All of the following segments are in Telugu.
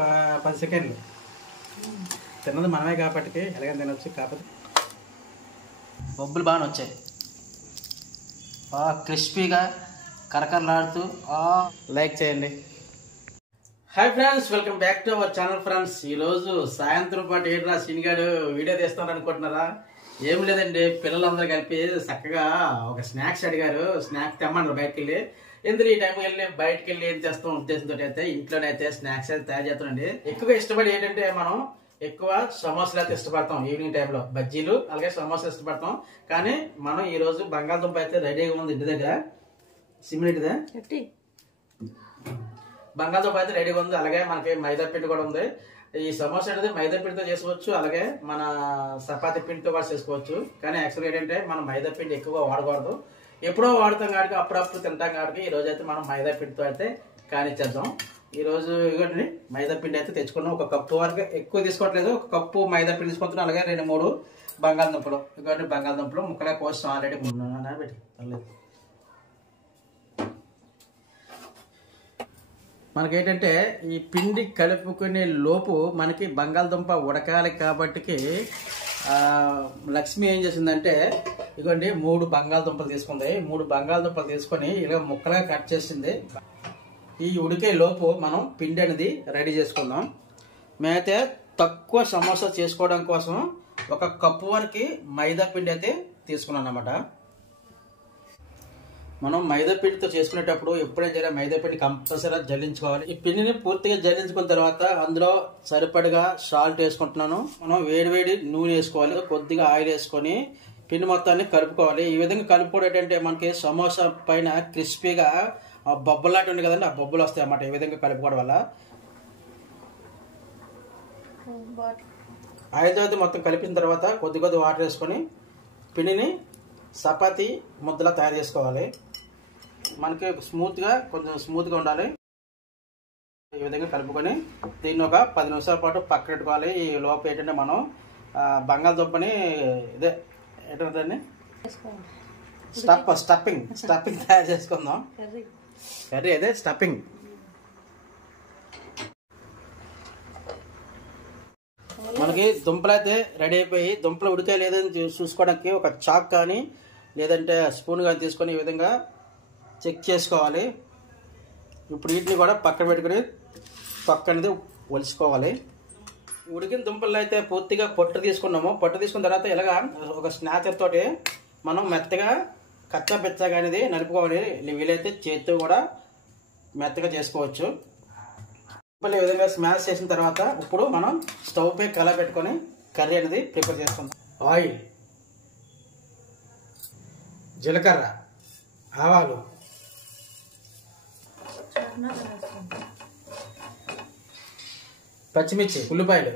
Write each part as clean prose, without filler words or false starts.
10 సెకండ్లు తిన్నది మనమే కాబట్టి ఎలాగైనా తినొచ్చు. కాకపోతే బొబ్బులు బాగా వచ్చాయి, క్రిస్పీగా కరకరలాడుతూ. లైక్ చేయండి. Hi friends, welcome back to our channel friends. ఈరోజు సాయంత్రం పాటు ఏంట్రా సీనిగాడు వీడియో తీస్తాను అనుకుంటున్నారా? ఏం లేదండి, పిల్లలందరూ కలిపి చక్కగా ఒక స్నాక్స్ అడిగారు. స్నాక్స్ తెమ్మన్నారు బయటకు వెళ్ళి. ఎందుకు ఈ టైంకి వెళ్ళి బయటకు వెళ్ళి ఏం చేస్తాం ఉద్దేశంతో అయితే ఇంట్లోనే అయితే స్నాక్స్ అయితే తయారు చేస్తానండి. ఎక్కువగా ఇష్టపడి ఏంటంటే మనం ఎక్కువ సమోసాలు అయితే ఇష్టపడతాం. ఈవినింగ్ టైంలో బజ్జీలు అలాగే సమోసాలు ఇష్టపడతాం. కానీ మనం ఈ రోజు బంగాళదుంప అయితే రెడీగా ఉంది ఇంటి దగ్గర. సిమ్మిడిదే బంగాళదుంప అయితే రెడీగా ఉంది. అలాగే మనకి మైదా పిండి కూడా ఉంది. ఈ సమోసా అనేది మైదా పిండితో చేసుకోవచ్చు, అలాగే మన చపాతీ పిండితో కూడా చేసుకోవచ్చు. కానీ యాక్చువల్గా ఏంటంటే మనం మైదా పిండి ఎక్కువగా వాడకూడదు. ఎప్పుడో వాడతాం కాబట్టి అప్పుడప్పుడు తింటాం కాబట్టి ఈ రోజు అయితే మనం మైదా పిండితో అయితే కానిచ్చేద్దాం. ఈ రోజు ఇవ్వండి మైదా పిండి అయితే తెచ్చుకున్నాం. ఒక కప్పు వరకు, ఎక్కువ తీసుకోవట్లేదు, ఒక కప్పు మైదా పిండి తీసుకుంటున్నాం. అలాగే 2-3 బంగాళదుంపలు, ఇవ్వండి బంగాళదుంపలు ముక్కలే కోసం ఆల్రెడీ పెట్టి పర్లేదు. మనకేంటంటే ఈ పిండి కలుపుకునే లోపు మనకి బంగాళదుంప ఉడకాలి కాబట్టి లక్ష్మి ఏం చేసిందంటే ఇదిగోండి 3 బంగాళదుంపలు తీసుకుంది. 3 బంగాళదుంపలు తీసుకొని ఇలా ముక్కలుగా కట్ చేసింది. ఈ ఉడికే లోపు మనం పిండి అనేది రెడీ చేసుకుందాం. మేమైతే తక్కువ సమోసా చేసుకోవడం కోసం ఒక కప్పు వరకు మైదా పిండి అయితే తీసుకున్నాం అన్నమాట. మనం మైదా పిండితో చేసుకునేటప్పుడు ఎప్పుడైనా సరే మైదా పిండి కంపల్సరీగా జల్లించుకోవాలి. ఈ పిండిని పూర్తిగా జల్లించుకున్న తర్వాత అందులో సరిపడగా సాల్ట్ వేసుకుంటున్నాను. మనం వేడివేడి నూనె వేసుకోవాలి, కొద్దిగా ఆయిల్ వేసుకొని పిండి మొత్తాన్ని కలుపుకోవాలి. ఈ విధంగా కలుపుకోవడం ఏంటంటే మనకి సమోసా పైన క్రిస్పీగా బొబ్బలాంటి ఉంది కదండి, ఆ బొబ్బలు వస్తాయి అన్నమాట. ఈ విధంగా కలుపుకోవడం వల్ల ఆయిల్తో అయితే మొత్తం కలిపిన తర్వాత కొద్ది వాటర్ వేసుకొని పిండిని చపాతీ ముద్దలా తయారు చేసుకోవాలి. మనకి కొంచెం స్మూత్గా ఉండాలి. ఈ విధంగా కలుపుకొని దీన్ని ఒక 10 నిమిషాల పాటు పక్కన పెట్టుకోవాలి. ఈ లోపు ఏంటంటే మనం బంగాళదుంపని ఇదే ఏంటంటే స్టఫింగ్ తయారు చేసుకుందాం. కర్రీ అదే స్టఫింగ్. మనకి దుంపలు అయితే రెడీ అయిపోయి, దుంపలు ఉడికే లేదని చూసుకోవడానికి ఒక చాక్ కానీ లేదంటే స్పూన్ కానీ తీసుకొని ఈ విధంగా చెక్ చేసుకోవాలి. ఇప్పుడు వీటిని కూడా పక్కన పెట్టుకుని తొక్క అనేది ఒలుచుకోవాలి. ఉడికిన దుంపలు అయితే పూర్తిగా పొట్టు తీసుకున్నాము. పొట్టు తీసుకున్న తర్వాత ఇలాగా ఒక స్నాచర్ తోటి మనం మెత్తగా కచ్చా పెచ్చగా అనేది నలుపుకోవాలి. వీలైతే చేతితో కూడా మెత్తగా చేసుకోవచ్చు. దుంపలు ఈ విధంగా స్మాష్ చేసిన తర్వాత ఇప్పుడు మనం స్టవ్ పై కళ పెట్టుకొని కర్రీ అనేది ప్రిపేర్ చేసుకుందాం. ఆయిల్, జీలకర్ర, ఆవాలు, పచ్చిమిర్చి, ఉల్లిపాయలు,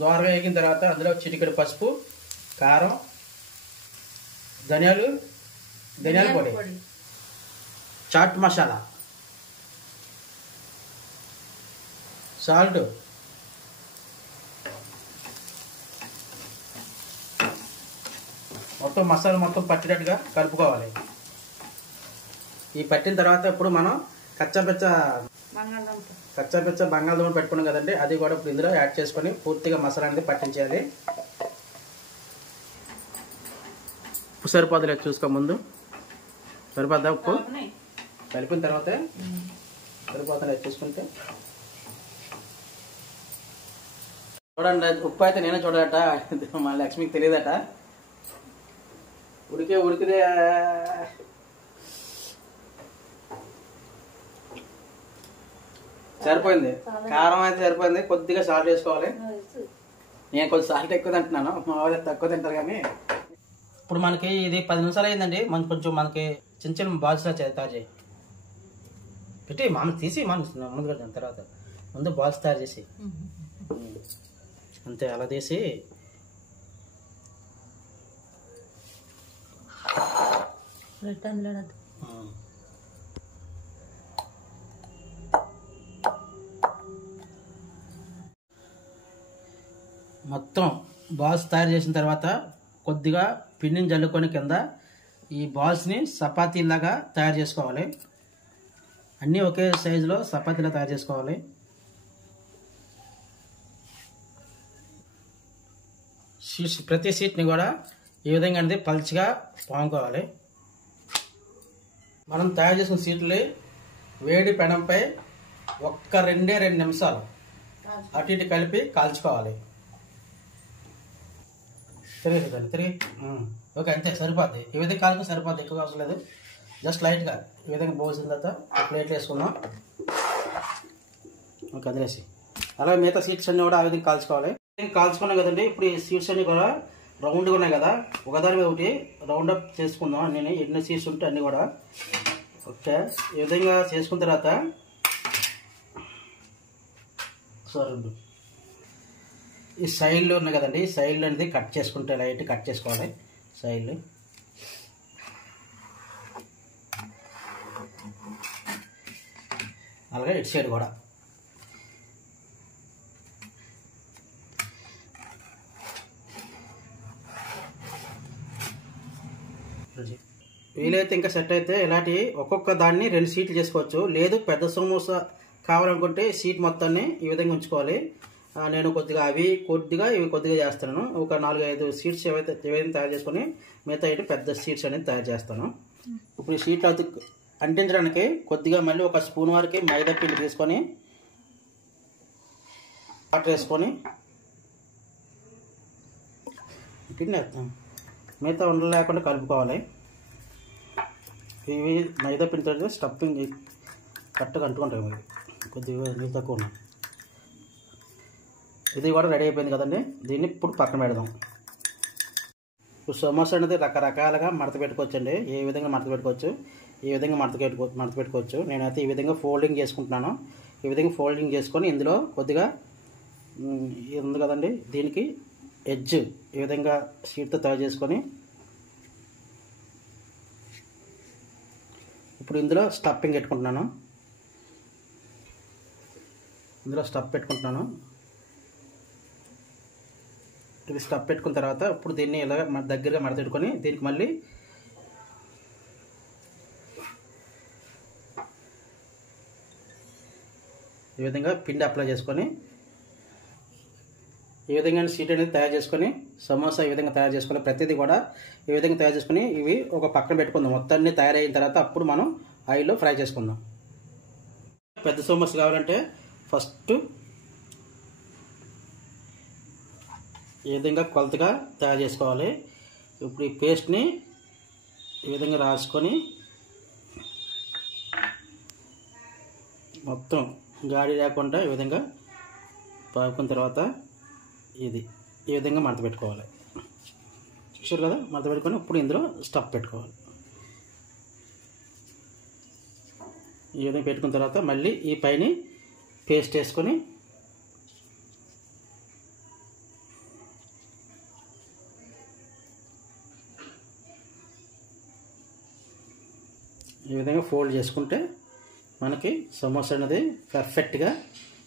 దోరగా వేగిన తర్వాత అందులో చిటికెడు పసుపు, కారం, ధనియాల పొడి, చాట్ మసాలా, సాల్ట్, మొత్తం మసాలా మొత్తం పట్టినట్టుగా కలుపుకోవాలి. ఈ పట్టిన తర్వాత ఇప్పుడు మనం కచ్చాపెచ్చ బంగాళదుంప పెట్టుకున్నాం కదండి, అది కూడా ఇప్పుడు ఇందులో యాడ్ చేసుకొని పూర్తిగా మసాలా అనేది పట్టించేయాలి. ఉప్పు సరిపోదు చూసుకో, ముందు సరిపోద్దా ఉప్పు? కలిపిన తర్వాత సరిపోతుంది చూసుకుంటే. చూడండి, ఉప్పు అయితే నేనే చూడట, మా లక్ష్మికి తెలియదట. ఉడికిదే సరిపోయింది. కారం అయితే సరిపోయింది. కొద్దిగా సాల్ట్ వేసుకోవాలి. నేను కొంచెం సాల్ట్ ఎక్కువ తింటున్నాను, మా వాళ్ళు తక్కువ తింటారు. కానీ ఇప్పుడు మనకి ఇది 10 నిమిషాలు అయిందండి. కొంచెం మనకి చిన్న చిన్న బాల్స్ తయారు చేయి పెట్టి మామూలు తీసి ముందుగా తర్వాత ముందు బాల్స్ తయారు చేసి అంతే అలా తీసి మొత్తం బాల్స్ తయారు చేసిన తర్వాత కొద్దిగా పిండిని జల్లుకొని కింద ఈ బాల్స్ని చపాతీలాగా తయారు చేసుకోవాలి. అన్నీ ఒకే సైజులో చపాతీలా తయారు చేసుకోవాలి. షీట్స్ ప్రతి షీట్ని కూడా ఈ విధంగా అనేది పల్చగా పాముకోవాలి. మనం తయారు చేసిన షీట్లు వేడి పెనంపై ఒక్క 2 నిమిషాలు అటు ఇటు కలిపి కాల్చుకోవాలి. తిరిగి ఓకే, అంతే సరిపోద్ది. ఈ విధంగా కాలుకు సరిపోద్ది, ఎక్కువ అవసరం లేదు. జస్ట్ లైట్గా ఈ విధంగా పోసిన తర్వాత ప్లేట్లు వేసుకుందాం. ఓకే, వదిలేసి అలా మిగతా సీట్స్ అన్నీ కూడా ఆ విధంగా కాల్చుకోవాలి. కాల్చుకున్నాం కదండి. ఇప్పుడు ఈ సీట్స్ అన్నీ కూడా రౌండ్గా ఉన్నాయి కదా, ఒకదాని మీద ఒకటి రౌండ్ అప్ చేసుకుందాం. నేను ఎన్ని సీట్స్ ఉంటే అన్నీ కూడా ఓకే ఈ విధంగా చేసుకున్న తర్వాత ఈ సైడ్లో ఉన్నాయి కదండి, ఈ సైడ్లో అనేది కట్ చేసుకుంటే లైట్ కట్ చేసుకోవాలి. సైడ్లు అలాగే ఇటు సైడ్ కూడా వీలైతే ఇంకా సెట్ అయితే ఇలాంటి ఒక్కొక్క దాన్ని 2 సీట్లు చేసుకోవచ్చు. లేదు పెద్ద సమోసా కావాలనుకుంటే సీట్ మొత్తాన్ని ఈ విధంగా ఉంచుకోవాలి. నేను ఇవి కొద్దిగా చేస్తున్నాను. ఒక 4-5 సీట్స్ ఏవైతే తయారు చేసుకొని మిగతా పెద్ద సీట్స్ అనేది తయారు చేస్తాను. ఇప్పుడు ఈ సీట్లు అంటించడానికి కొద్దిగా మళ్ళీ ఒక స్పూన్ వరకు మైదా పిండి తీసుకొని వాటర్ వేసుకొని పిండి వేస్తాం. మిగతా ఉండలు లేకుండా కలుపుకోవాలి. ఇవి మైదా పిండితో స్టఫింగ్ కరెక్ట్గా అంటుకుంటాయి. మరి కొద్దిగా నీళ్ళు తక్కువ ఉన్నాయి. ఇది కూడా రెడీ అయిపోయింది కదండి. దీన్ని ఇప్పుడు పక్కన పెడదాం. ఇప్పుడు సమోసా అనేది రకరకాలుగా మడత పెట్టుకోవచ్చు అండి. ఏ విధంగా మడత పెట్టుకోవచ్చు, ఈ విధంగా మడత పెట్టుకోవచ్చు. నేనైతే ఈ విధంగా ఫోల్డింగ్ చేసుకుంటున్నాను. ఈ విధంగా ఫోల్డింగ్ చేసుకొని ఇందులో కొద్దిగా ఇది ఉంది కదండి, దీనికి ఎడ్జ్ ఈ విధంగా షీట్తో తయారు చేసుకొని ఇప్పుడు ఇందులో స్టఫింగ్ పెట్టుకుంటున్నాను. ఇది స్టఫ్ పెట్టుకున్న తర్వాత ఇప్పుడు దీన్ని ఇలా దగ్గరగా మడతెట్టుకొని దీనికి మళ్ళీ ఈ విధంగా పిండి అప్లై చేసుకొని ఈ విధంగా షీట్ అనేది తయారు చేసుకొని సమోసా ఈ విధంగా తయారు చేసుకోవాలి. ప్రతిదీ కూడా ఈ విధంగా తయారు చేసుకొని ఇవి ఒక పక్కన పెట్టుకుందాం. మొత్తాన్ని తయారైన తర్వాత అప్పుడు మనం ఆయిల్లో ఫ్రై చేసుకుందాం. పెద్ద సమోసా కావాలంటే ఫస్ట్ ఈ విధంగా కొలతగా తయారు చేసుకోవాలి. ఇప్పుడు ఈ పేస్ట్ని ఈ విధంగా రాసుకొని మొత్తం గాడి లేకుండా ఈ విధంగా పాకున్న తర్వాత ఇది ఈ విధంగా మడత పెట్టుకోవాలి. చూసారు కదా, మడత పెట్టుకొని ఇప్పుడు ఇందులో స్టఫ్ పెట్టుకోవాలి. ఈ విధంగా పెట్టుకున్న తర్వాత మళ్ళీ ఈ పైన పేస్ట్ వేసుకొని ఈ విధంగా ఫోల్డ్ చేసుకుంటే మనకి సమోసా అనేది పర్ఫెక్ట్గా,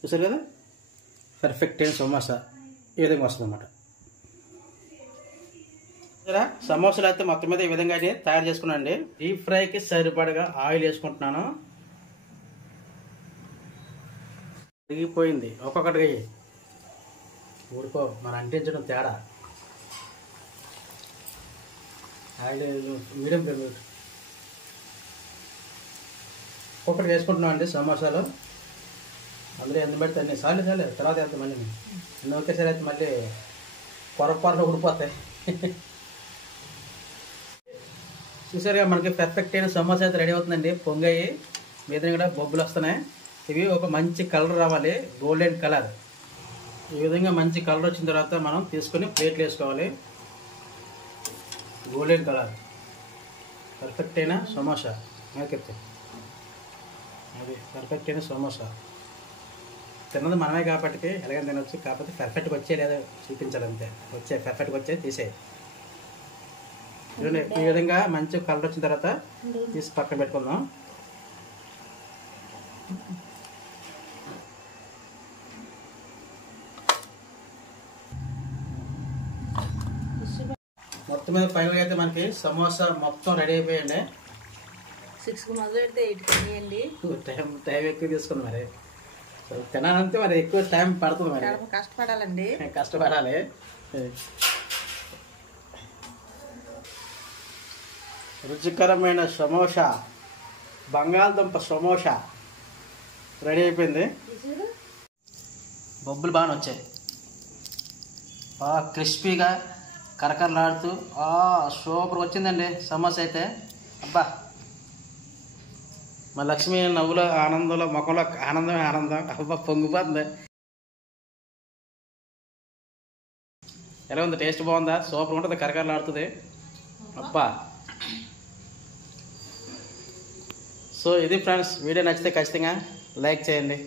చూసారు కదా, పర్ఫెక్ట్ అయిన సమోసా ఈ విధంగా వస్తుంది అన్నమాట. సమోసాలు అయితే మొత్తం మీద ఈ విధంగా తయారు చేసుకున్నానండి. డీప్ ఫ్రైకి సరిపడగా ఆయిల్ వేసుకుంటున్నాను. తిరిగిపోయింది ఒక్కొక్కటిగా ఊరుకో, మనం అంటించడం తేడా. ఆయిల్ మీడియం ఫ్లేమ్ ఒక్కొక్కటి వేసుకుంటున్నాం అండి సమోసాలు. అందులో ఎంత పెడితే అన్ని చాలు తర్వాత ఎంత మళ్ళీ అన్నీ ఒకేసారి అయితే మళ్ళీ పొరపాటులో ఊడిపోతాయి. చూసారుగా మనకి పర్ఫెక్ట్ అయిన సమోసా అయితే రెడీ అవుతుందండి. పొంగాయి మీద కూడా బొబ్బులు వస్తున్నాయి. ఇవి ఒక మంచి కలర్ రావాలి, గోల్డెన్ కలర్. ఈ విధంగా మంచి కలర్ వచ్చిన తర్వాత మనం తీసుకొని ప్లేట్లు వేసుకోవాలి. గోల్డెన్ కలర్ పర్ఫెక్ట్ అయిన సమోసా. నాకైతే అది పర్ఫెక్ట్ అయిన సమోసా. తిన్నది మనమే కాబట్టి ఎలాగైనా తినొచ్చు. కాకపోతే పర్ఫెక్ట్గా వచ్చే లేదా చూపించాలంతే. పర్ఫెక్ట్గా వచ్చే తీసేయి. చూడండి, ఈ విధంగా మంచి కలర్ వచ్చిన తర్వాత తీసి పక్కన పెట్టుకుందాం. మొత్తం మీద ఫైనల్గా అయితే మనకి సమోసా మొత్తం రెడీ అయిపోయండి. 6కి మొదలు పెడితే 8కి తినేయండి. టైం ఎక్కువ తీసుకుంది మరి. తినాలంటే మరి ఎక్కువ టైం పడుతుంది మరి. కష్టపడాలండి, కష్టపడాలి. రుచికరమైన సమోసా, బంగాళదుంప సమోసా రెడీ అయిపోయింది. బొబ్బులు బాగా వచ్చాయి, బాగా క్రిస్పీగా కరకరలాడుతూ సూపర్ వచ్చిందండి సమోసా అయితే. అబ్బా, మా లక్ష్మి నవ్వులో ఆనందంలో ముఖంలో ఆనందమే ఆనందం. అబ్బా పొంగిపోతుంది. ఎలా ఉంది? టేస్ట్ బాగుందా? సూపర్ ఉంటుంది, కరకరలాడుతుంది. అబ్బా. సో ఇది ఫ్రెండ్స్, వీడియో నచ్చితే ఖచ్చితంగా లైక్ చేయండి.